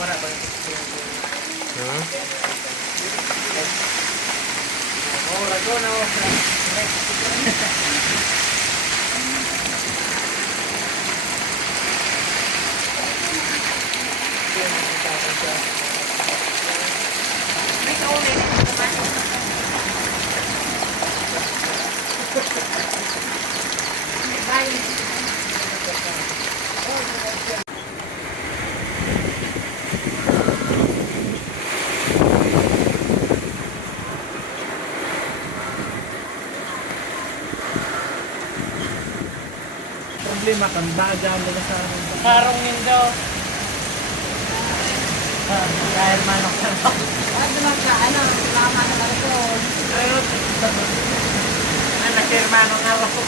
Wala ba? Oh, rago na ako. May kaulay na ito ba? Problema kan baga nila sa Karong nindo. dahil manok na. Ano lang ka? Ano? Lama na lang ito. Ayun. Nakirmano nga ako.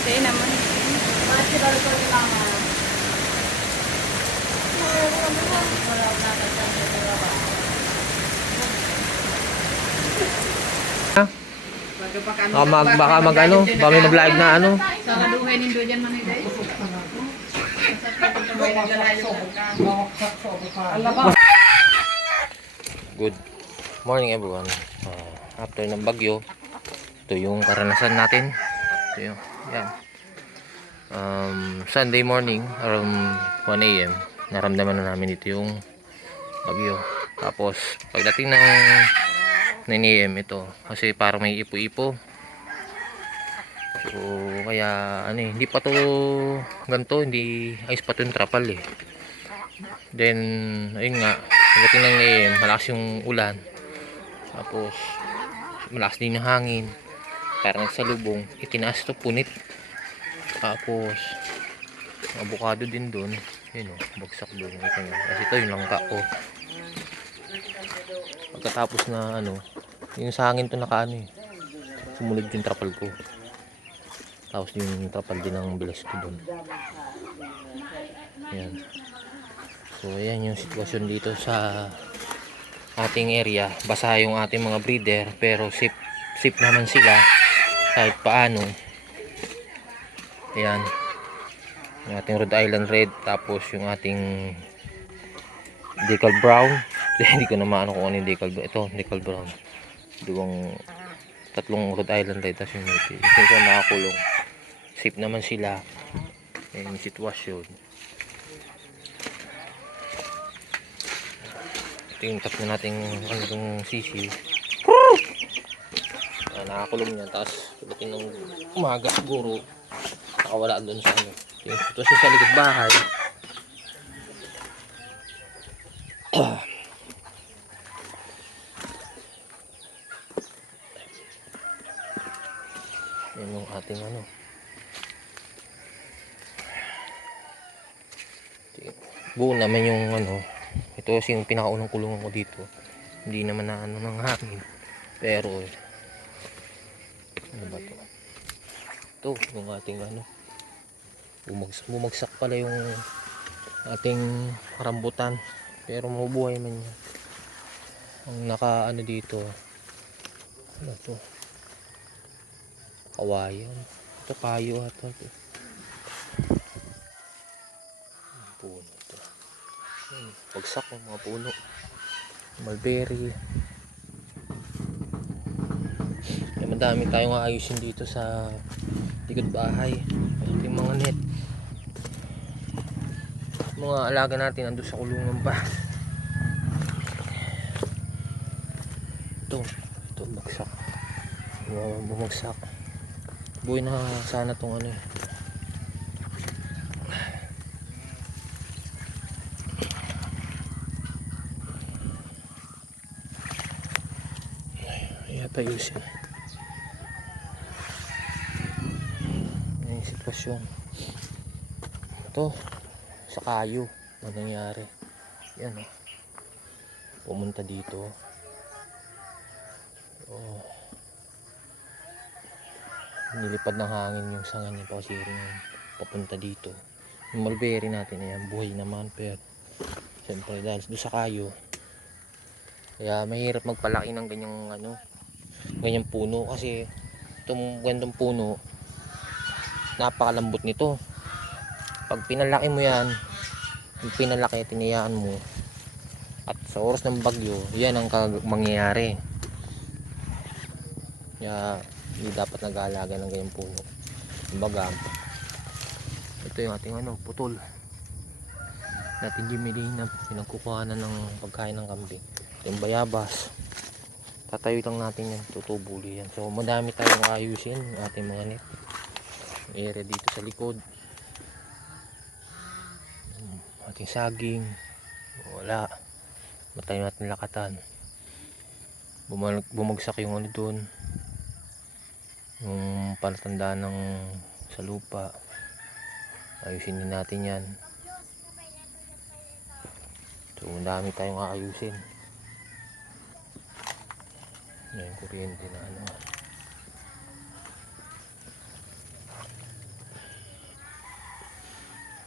Hindi naman. Bakit sila ito lama? Baka mag-ano, baka may mag-live na ano. Saraduhin nindo dyan man ito. Good morning everyone. After ng bagyo, ito yung karanasan natin. Ito yung, yan. Sunday morning around 1 AM naramdaman na namin ito yung bagyo. Tapos pagdating ng 9 AM ito kasi parang may ipo-ipo. So kaya ano hindi pa to ganito, hindi ayos pa to yung trapal eh. Then ayun nga, pagdating ng AM malakas yung ulan. Tapos malakas din yung hangin. Parang nagsalubong, itinaas to punit. Tapos avocado din doon. Yun o, bagsak doon. Kasi ito yung langka ko. Pagkatapos na ano, yung sa hangin to nakaano eh. Sumunod yung trapal ko. Tapos yung trapal din ang bilas ko doon. Yan. So ayan yung sitwasyon dito sa ating area. Basa yung ating mga breeder pero safe naman sila kahit paano. Ayan. Yung ating Rhode Island Red, tapos yung ating Decal Brown. Hindi ko na maano kung ano yung Decal Brown. Ito, Decal Brown. Tatlong Rhode Island Red, tapos yung Ito yung nakakulong. Safe naman sila. Ayan yung sitwasyon. Ito yung tatlo nating anong sisiw. Nakakulong niya, tapos pagdating ng umaga siguro nakawala doon sa ano. Yung sitwasyon sa likod bahay. Yan yung ating ano. Buo naman yung ano. Ito kasi yung pinakaunang kulungan ko dito. Hindi naman na ano ng hangin. Pero ano ba to? Ito yung ating ano. Bumagsak pala yung ating rambutan pero mabubuhay man yan. Ang naka ano dito, ano to, kawayan, ito kayo ata to. Puno to. Bagsak ng mga puno, mulberry. Madami tayong ayusin dito sa likod bahay. Yung mga net, mga alaga natin andun sa kulungan pa. Ito bagsak. Bumagsak. Buhay na sana tong ano eh. Yata yusin. Yan yung sitwasyon. Ito sa kayo ano nangyari. Yan o. Pumunta dito. Oh. Nilipad ng hangin yung sanga niya pakasiring papunta dito. Yung mulberry natin ayan buhay naman pero siyempre dahil doon sa kayo Kaya mahirap magpalaki ng ganyang ganyang puno kasi itong gandong puno napakalambot nito. Pag pinalaki mo yan, yung pinalaki, tiniyaan mo, at sa oras ng bagyo, yan ang mangyayari. Kaya hindi dapat nag-aalaga ng ganyang puno. Kumbaga, ito yung ating putol natin Jimmy na pinagkukuhanan ng pagkain ng kambing. Yung bayabas, tatayo lang natin yan, tutubuli yan. So madami tayong ayusin ating mga net area dito sa likod. Ating saging wala, matayo natin lakatan. Bumagsak yung doon, yung palatandaan ng sa lupa, ayusin din natin yan. So madami tayong aayusin. Yung kuryente na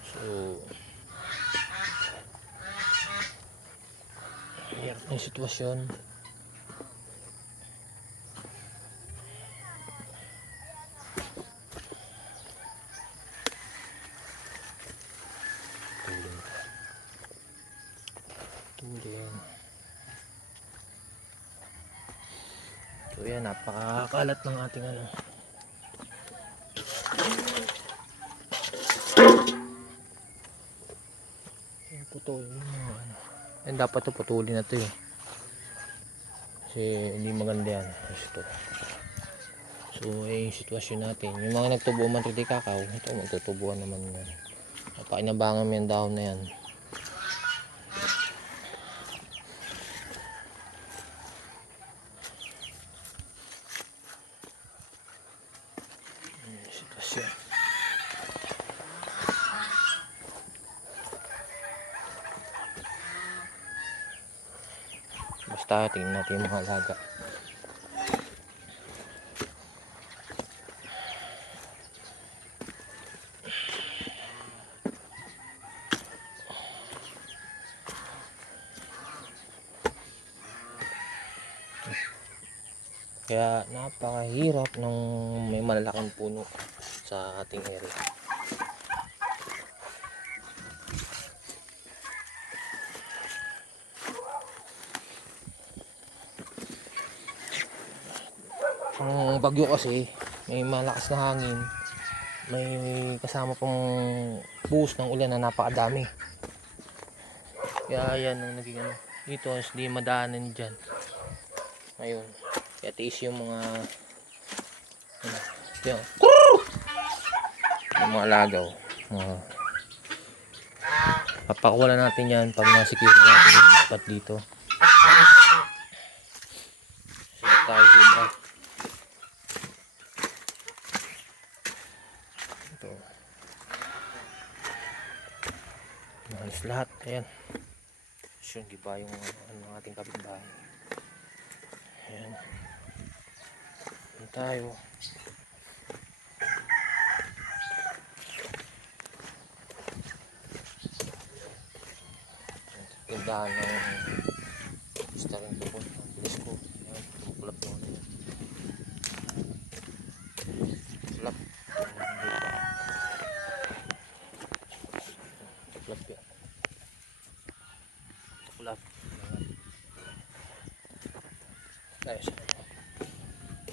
so hirap yung sitwasyon. Tuling. So yan, napakakalat ng ating yung putol yung yan, dapat ito putulin na ito kasi hindi maganda yan. So yung sitwasyon natin, yung mga nagtubo man rin kakao, ito magtutubuan naman yan. Napakinabangan mo yung dahon na yan. Sitwasyon. Basta tingnan natin yung mga alaga. Kaya napakahirap ng may malalaking puno sa ating area. Ang bagyo kasi may malakas na hangin, may kasama pang buhos ng ulan na napakadami. Kaya yan ang naging dito, hindi madaanan dyan. Ayun, kaya tiis yung mga mga lagaw. Papakulan natin yan pag nasikip natin yung spot dito. Sige tayo sa iba. Ito. Mahalis lahat. Ayan. Yun, diba yung ating kapitbahay. Ayan. Ayan tayo. Tindahan ng starring tubon. Ang bilis ko. Ayan, tumukulap yung yan. Kulap. Kulap yan. Kulap. Guys,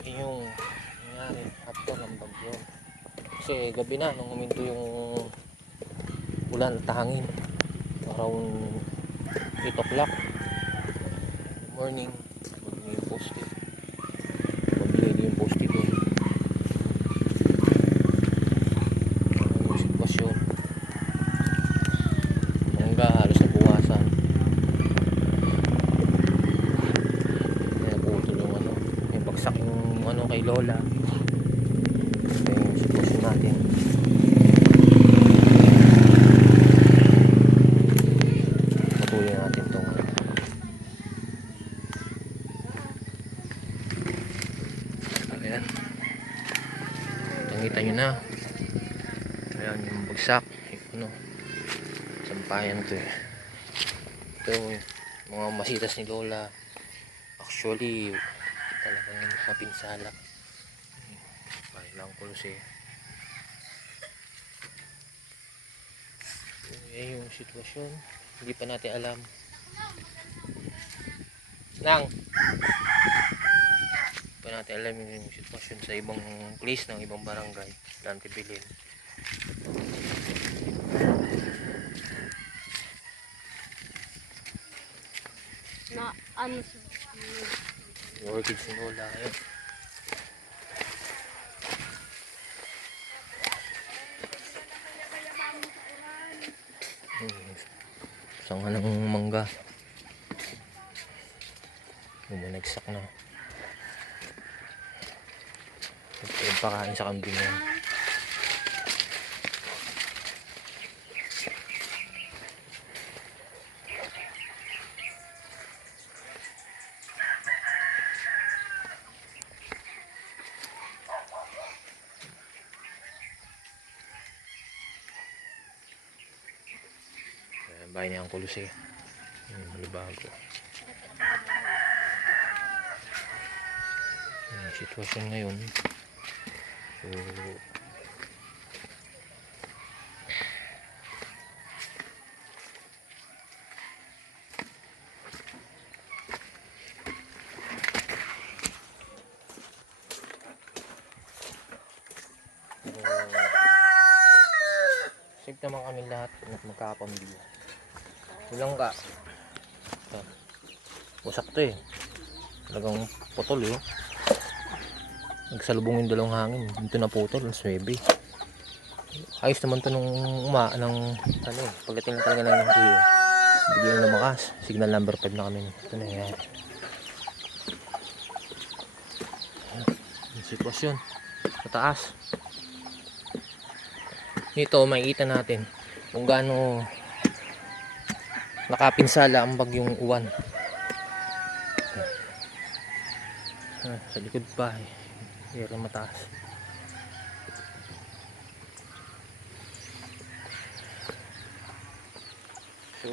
yun yung nangyari after ng bagyo. Kasi gabi na nung huminto yung ulan at hangin, around 8 o'clock morning, magli yung poste, magli yung poste doon. Yung sitwasyon hangga halos nabuwasan. Kaya putol yung bagsak yung kay Lola. Kaya yung sitwasyon natin. Patuloy natin itong ayan, nakita nyo na. Ayan yung bagsak, sampayan to ito mga masitas ni Lola, Actually, talagang nakapinsala. Bahay ng Kolose. Yung sitwasyon, hindi pa natin alam. Nang! Hindi pa natin alam yung sitwasyon sa ibang place ng ibang barangay. Lantibilin. Na ano siya. Orchids ni Lola. Ayun. Sanga ng mangga. Bumanagsak na. Ito yung pakain sa kambing yan. Bahay niya ang Kolose. Malibago. Yung sitwasyon ngayon. So, safe naman kami lahat at magkakapamilya. Ilang ka? Wasak to eh. Talagang putol eh. Nagsalubong yung dalawang hangin. Dito na putol. Ang swebe. Ayos naman to nung ng ano eh. Pagdating na talaga ng iyo. Bigyan na lumakas. Signal number 5 na kami. Ito na yan. Yung sitwasyon. Mataas. Nito makikita natin kung gaano nakapinsala ang bagyong uwan. Sa likod pa area mataas. So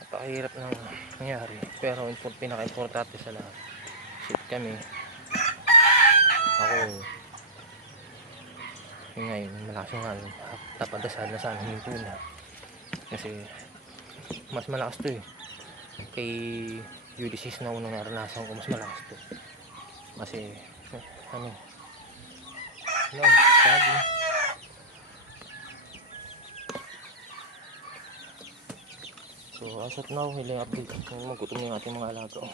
napakahirap ng nangyari, pero pinaka-importante sa lahat, safe kami. Ako ngayon malakas yung hangin, dapat dasal na sana hinto na. Kasi mas malakas to eh. Kay Ulysses na unang naranasan ko, mas malakas to. Kasi ano sabi. So as of now, hiling update kung magutom yung ating mga alaga.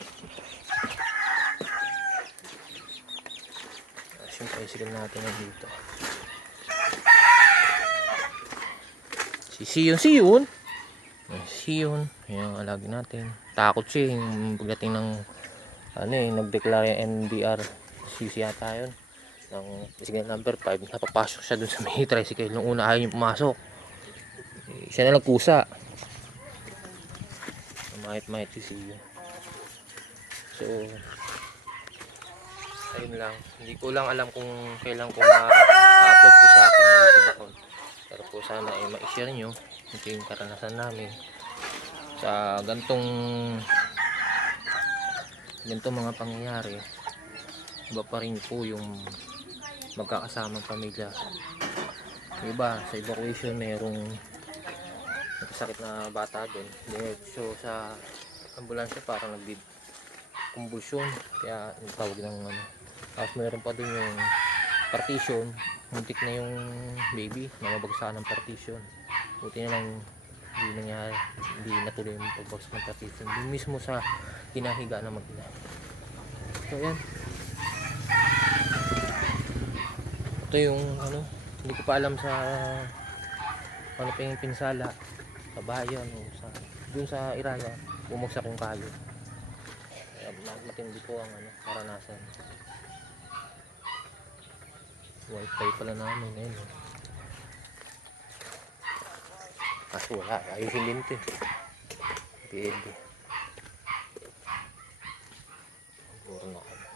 Siyempre isigal natin na dito. Siyon. Ayan ang alagi natin. Takot siya yung pagdating ng nag-declare NDR CC yata yun ng signal number 5. Napapasok siya dun sa may tricycle. Nung una ayaw yung pumasok. Siya na lang kusa. Mahit si Siyon. So ayun lang. Hindi ko lang alam kung kailan ko ma-upload ko sa akin yung YouTube account. Pero po sana ay ma-share nyo. Ito yung karanasan namin sa gantong mga pangyayari. Iba pa rin po yung magkakasamang pamilya. Iba sa evacuation mayroong sakit na bata din. So sa ambulansya parang nagdi-convulsion, kaya tawag ng tapos mayroon pa din yung partition. Muntik na yung baby na mabagsakan ng partition. Buti na lang hindi natuloy yung pagbagsak ng partition. Yung mismo sa hinahiga na mag-ina. So yan. Ito yung hindi ko pa alam sa pa yung pinsala sa bayan o dun sa Iraya bumagsak yung kalo. Matindi po ang karanasan. Wi-Fi pala namin ngayon. Kaso wala, ayusin din ito. Pwede. Puro na kami.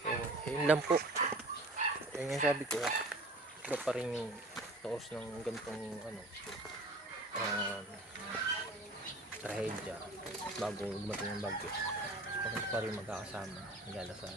So, yun lang po. Yun yung sabi ko. Iba pa rin yung taos ng gantong trahedya bago dumating yung bagyo. Bakit pa rin magkakasama, naglalasal.